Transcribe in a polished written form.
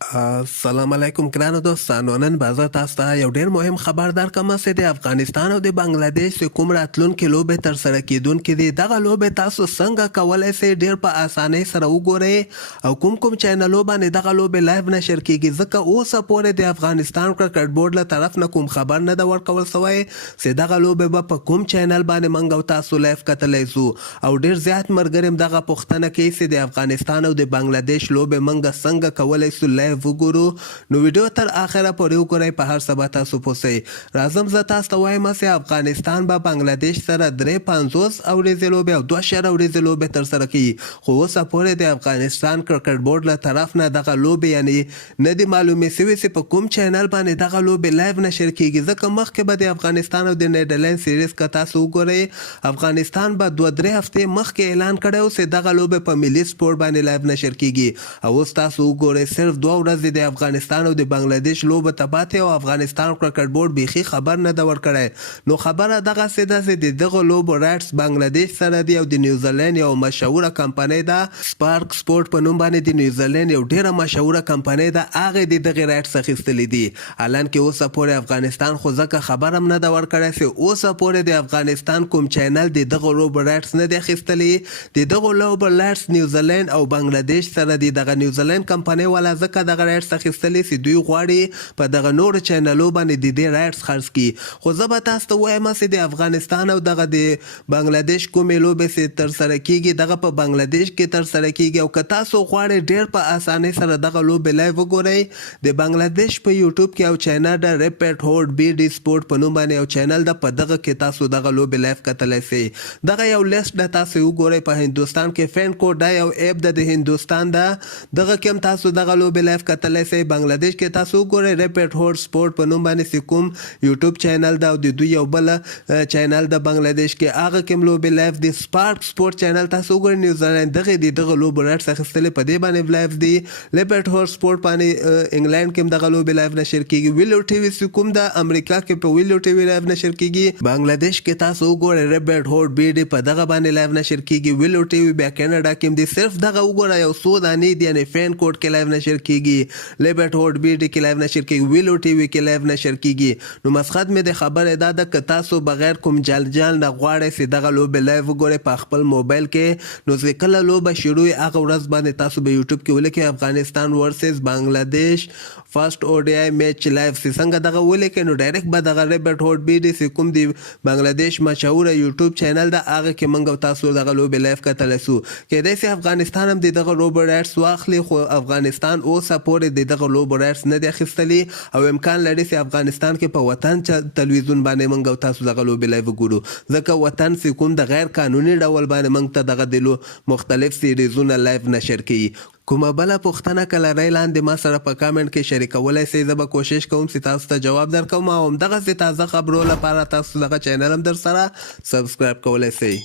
السلام علیکم ګرانو دوستانو. نن به زه تاسو ته یو ډېر مهم خبر درکړم چې د افغانستان او د بنګلادیش چې کوم راتلونکې لوبې ترسره کیدونکې دي، دغه لوبې تاسو څنګه کولی سئ ډېر په اسانۍ سره وګورئ او کوم چینلو باندې دغه لوبې لایو نشر کیږي، ځکه اوسه پورې د افغانستان کرکټ بورډ له طرف نه کوم خبر نه ده ورکول سوی چې دغه لوبې به په کوم چینل باندې موږ او تاسو لایو کتلی سو. او ډېر زیات ملګري هم دغه پوښتنه کوي چې د افغانستان او د بنګلادیش لوبې موږ څنګه کولی سو لایو وګورو. نو ویډیو تر اخره پورې وګورئ، په هر څه به تاسو پوه سئ. راځم زه تاسو ته وایم چې افغانستان به بنګلادیش سره 53 اوريزې لوبې او 2 اوريزې لوبې ترسره کوي، خو اوسه پورې د افغانستان کرکټ بورډ له طرف نه دغه لوبې یعنې نه دي معلومې سوي چې په کوم چینل باندې دغه لوبې لایو نشر کیږي، ځکه مخکې به د افغانستان او د نیدرلند سیریز که تاسو وګورئ، افغانستان به 2-3 هفتې مخکې اعلان کړی و چې دغه لوبې په ملي سپورټ باندې لایو نشر کیږي. او اوس تاسو وګورئ صرف 2 ورځې د افغانستان او د بنګلادیش لوبه ته پاتې او افغانستان کرکټ بورډ بیخي خبر نه ده ورکړی. نو خبره دغسې ده چې د دغه لوبو رایټس بنګلادیش سره دي او د نیوزیلند یو مشهوره کمپنۍ ده سپارک سپورټ په نوم باندې د نیوزیلند یو ډیره مشهوره کمپنۍ ده، هغې د دغې رایټس اخیستلي دي. حالانکې اوسه پورې افغانستان خو ځکه خبر هم نه ده ورکړی چې اوسه پورې د افغانستان کوم چینل د دغه لوبو رایټس نه دي اخیستلي. د دغو لوبو رایټس نیوزیلند او بنګلادیش سره دي. دغه نیوزیلند کمپنۍ والا ځکه دغه رایټس اخیستلي چې دوی غواړي په دغه نورو چینلو باندې د دې رایټس خرڅ کړي. خو زه به تاسو ته وایم چې د افغانستان او دغه د بنګلادیش کومې لوبې چې ترسره کیږي دغه په بنګلادیش کې ترسره کیږي. او که تاسو غواړئ ډېر په اسانۍ سره دغه لوبې لایو وګورئ، د بنګلادیش په یوټیوب کې یو چینل ده ریپټ هوډ بي ډي سپورټ په نوم باندې یو چینل ده، په دغه کې تاسو دغه لوبې لایو کتلی سئ. دغه یو لیست ده، تاسو وګورئ په هندوستان کې فین کوډ دا یو ایپ ده د هندوستان ده، دغه کې هم تاسو دغه لوبې لایو کتلی سئ. بنګلادیش کې تاسو وګورئ ریپټ هوډ سپورټ په نوم باندې چې کوم یوټیوب چینل ده او د دوی یو بل چینل د بنګلادیش کې هغه کې هم لوبې لایو دي. سپارک سپورټ چینل تاسو وګورئ نیوزیلند دغه لوبو رایټس اخیستلې په دې باندې لایو دي. ریپټ هوډ سپورټ باندې انګلند کې هم دغه لوبې لایو نشر کیږي. ویلو ټي وي چې کوم د امریکا کې په ویلو ټي وي لایو نشر کیږي. بنګلادیش کې تاسو وګورئ ریپټ هوډ بي ډي په دغه باندې لایو نشر کیږي. ویلو ټي وي بیا کینیډا کې هم دي، صرف دغه وګورئ یو څو دانې دي یعنې فین کوډ کې لایو نشر کیږي، ریپټ هوډ بي ډي کې لایو نشر کیږي، ویلو ټي وي کې لایو نشر کیږي. نو مسخت مې د خبرې دا ده که تاسو بغیر کوم جال نه غواړئ چې دغه لوبې لایو وګورئ په خپل موبایل کې، نو چې کله لوبه شروع وي هغه ورځ باندې تاسو به یوټیوب کې ولیکئ افغانستان ورسز بنګلادیش فرست او ډي آی میچ لایو. چې څنګه دغه ولیکئ نو ډایرکټ به دغه ریپټ هوډ بي ډي چې کوم د بنګلادیش مشهوره یوټیوب چینل ده هغه کې موږ او تاسو دغه لوبې لایو کتلی سو. کیدای سي افغانستان هم د دغه لوبو رایټس واخلي، خو افغانستان اوسه پورې د دغه لوبو رایټس نه دي اخیستلي او امکان لري چې افغانستان کې په وطن تلویزیون باندې موږ او تاسو دغه لوبې لایو وګورو، ځکه وطن چې کوم د غیر قانوني ډول باندې موږ ته دغه مختلف سیریزونه لایو نشر کوي. کومه بله پوښتنه که لرئ لاندې ما سره په کامنټ کې شریکولی سئ، زه به کوشش کوم چې تاسو ته جواب درکوم او همدغسې تازه خبرو لپاره تاسو دغه چینل هم در سره سبسکرایب کولی سئ.